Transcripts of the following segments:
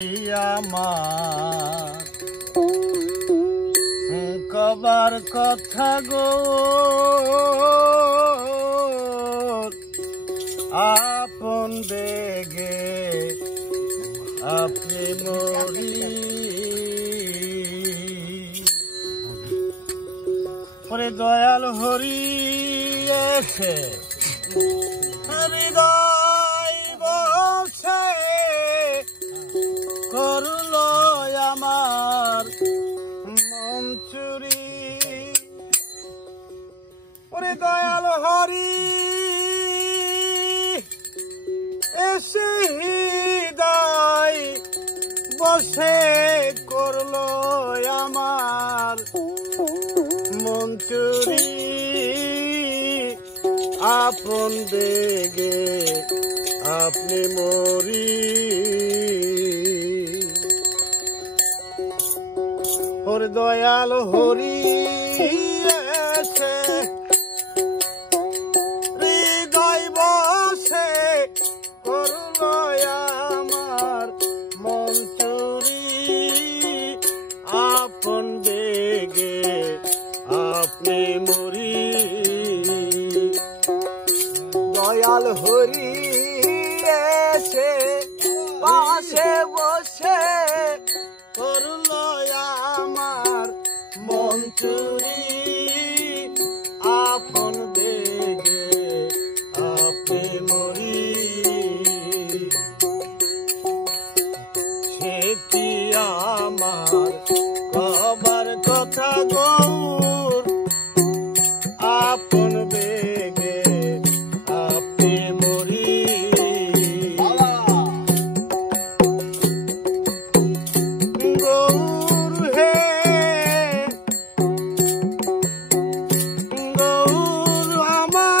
আমার কবার কথা গো আপন বেগে আপনি মরি ওরে দয়াল হরি এসে হৃদয় বসে করল আমার মন চুরি ওরে দয়াল হরি এসে হৃদয় বসে করল আমার মন চুরি আপন বেগে আপনি মরি ওর দয়াল হরি এসে হৃদয় বসে করল আমার মন চুরি আপন বেগে আপনি মরি দয়াল হরি এসে পাশে বসে করল আমার মন চুরি আপন বেগে আপনি মরি সে কি আমার কবার কথা গৌর আপন বেগে আপনি মরি গৌর হে গৌর আমার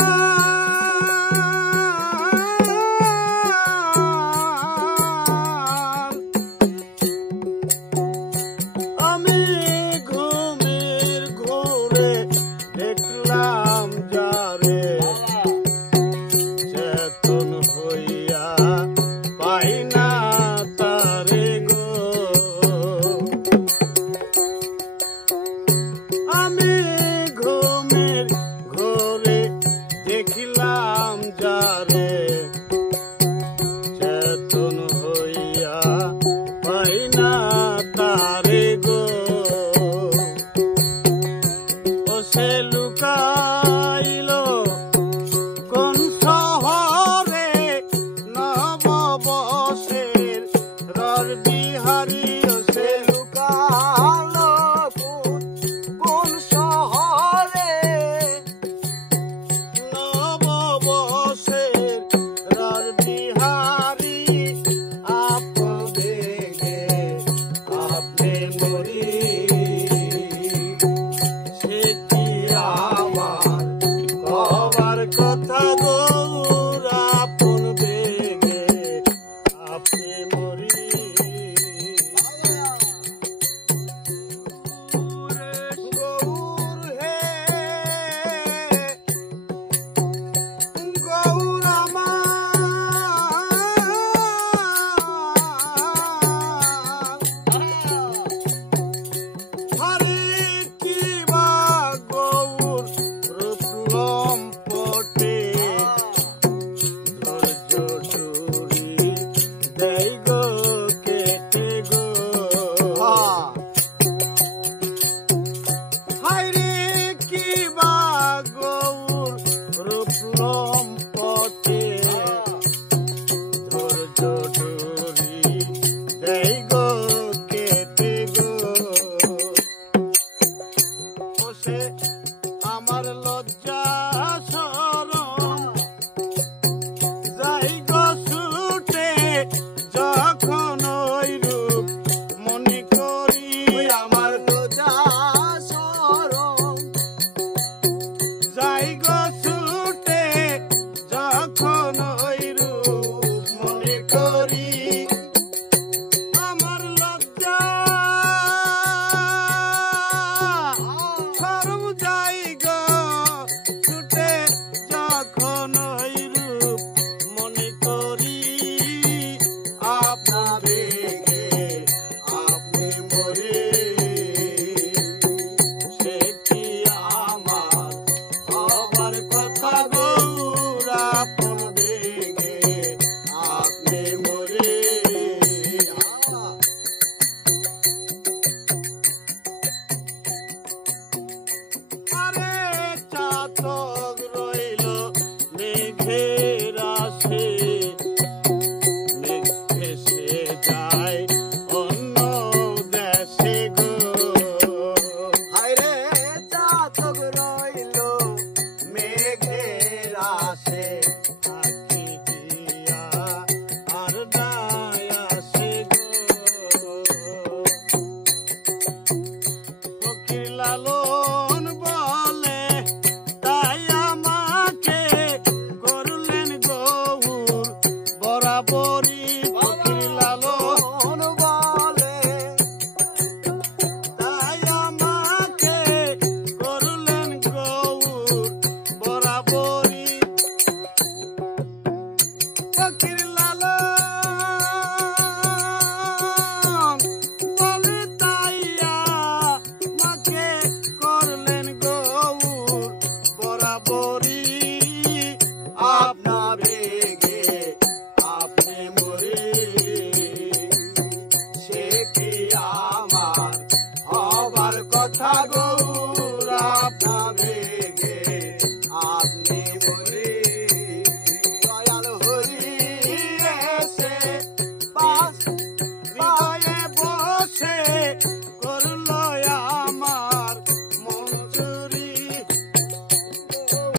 আমি ঘুমের ঘোরে দেখলাম যারে চেতন হইয়া পাই না তারে গো আমি ঘুমের ঘোরে দেখিলাম যারে চেতন হইয়া পাই না তারে গো ও সে লুকাইল কোন শহরে নববর্ষের রর বিহারী ও সে